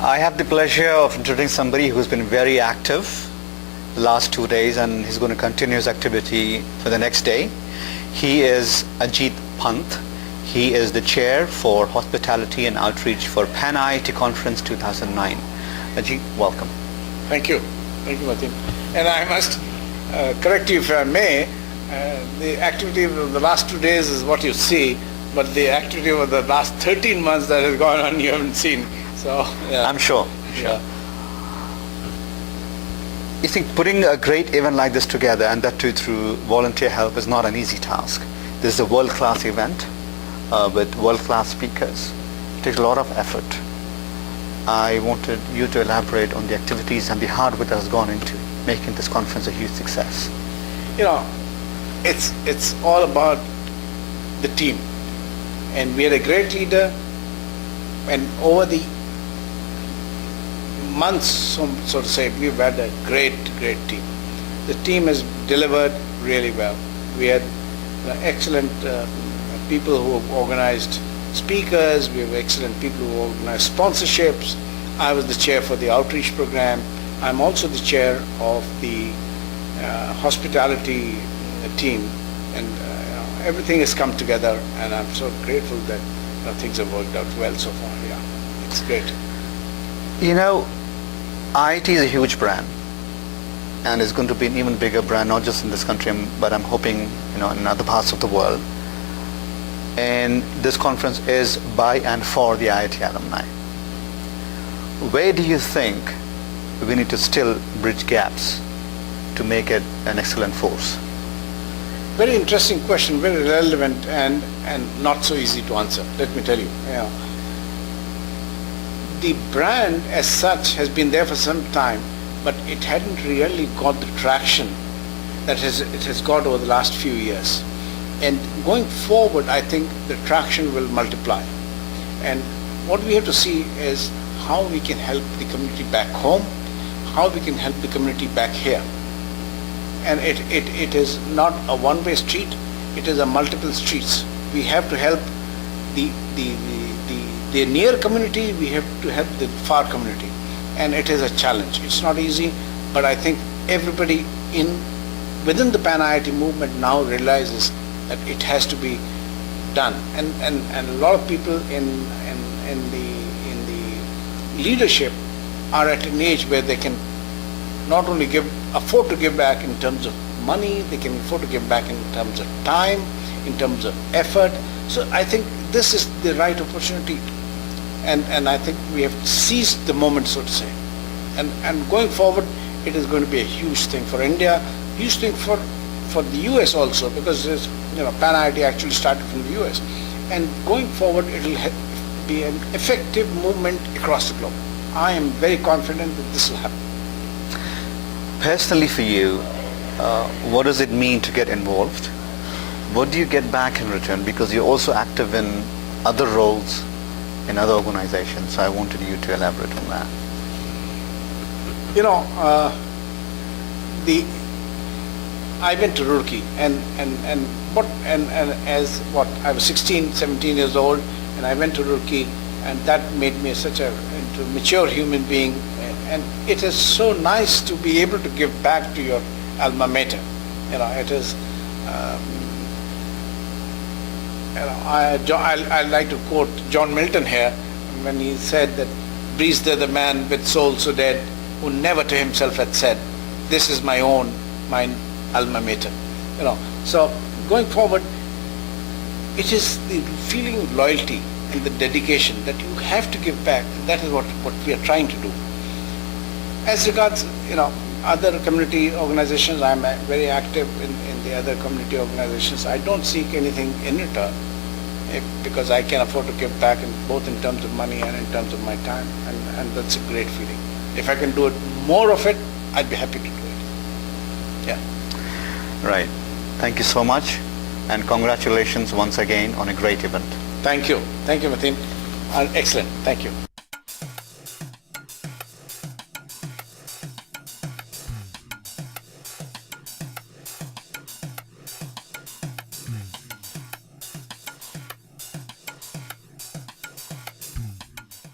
I have the pleasure of introducing somebody who's been very active the last 2 days, and he's going to continue his activity for the next day. He is Ajit Pant. He is the chair for Hospitality and Outreach for PanIIT Conference 2009. Ajit, welcome. Thank you. Thank you, Martin. And I must correct you if I may. The activity of the last 2 days is what you see, but the activity of the last 13 months that has gone on you haven't seen. So, yeah. I'm sure. Yeah. You think putting a great event like this together, and that too through volunteer help, is not an easy task. This is a world-class event with world-class speakers. It takes a lot of effort. I wanted you to elaborate on the activities and the hard work that has gone into making this conference a huge success. You know, it's all about the team. And we had a great leader, and over the months, so to say, we've had a great team. The team has delivered really well. We had excellent people who have organized speakers. We have excellent people who organize sponsorships. I was the chair for the outreach program. I'm also the chair of the hospitality team, and everything has come together, and I'm so grateful that things have worked out well so far. Yeah, it's great. You know, IIT is a huge brand, and it's going to be an even bigger brand, not just in this country, but I'm hoping in other parts of the world. And this conference is by and for the IIT alumni. Where do you think we need to still bridge gaps to make it an excellent force? Very interesting question, very relevant, and not so easy to answer. Let me tell you. The brand as such has been there for some time, but it hadn't really got the traction that it has got over the last few years. And going forward, I think the traction will multiply. And what we have to see is how we can help the community back home, how we can help the community back here. And it is not a one-way street, it is a multiple streets. We have to help the near community, we have to help the far community. And it is a challenge. It's not easy, but I think everybody within the PanIIT movement now realizes that it has to be done. And a lot of people in the leadership are at an age where they can not only afford to give back in terms of money, they can afford to give back in terms of time, in terms of effort. So I think this is the right opportunity, and I think we have seized the moment, so to say. And going forward, it is going to be a huge thing for India, huge thing for the US also, because PanIIT actually started from the US. And going forward, it will be an effective movement across the globe. I am very confident that this will happen. Personally for you, what does it mean to get involved? What do you get back in return? Because you're also active in other roles in other organizations. So I wanted you to elaborate on that. I went to Roorkee, and I was 16, 17 years old, and I went to Roorkee, and that made me such a mature human being. And it is so nice to be able to give back to your alma mater. It is. I like to quote John Milton here when he said that, "Breathes there the man with soul so dead, who never to himself had said, 'This is my alma mater.'" So going forward, it is the feeling of loyalty and the dedication that you have to give back. And that is what we are trying to do. As regards, other community organizations, I'm very active in the other community organizations. I don't seek anything in return because I can afford to give back both in terms of money and in terms of my time, and that's a great feeling. If I can do more of it, I'd be happy to do it. Yeah. Right. Thank you so much, and congratulations once again on a great event. Thank you. Thank you, Mateen. Excellent. Thank you.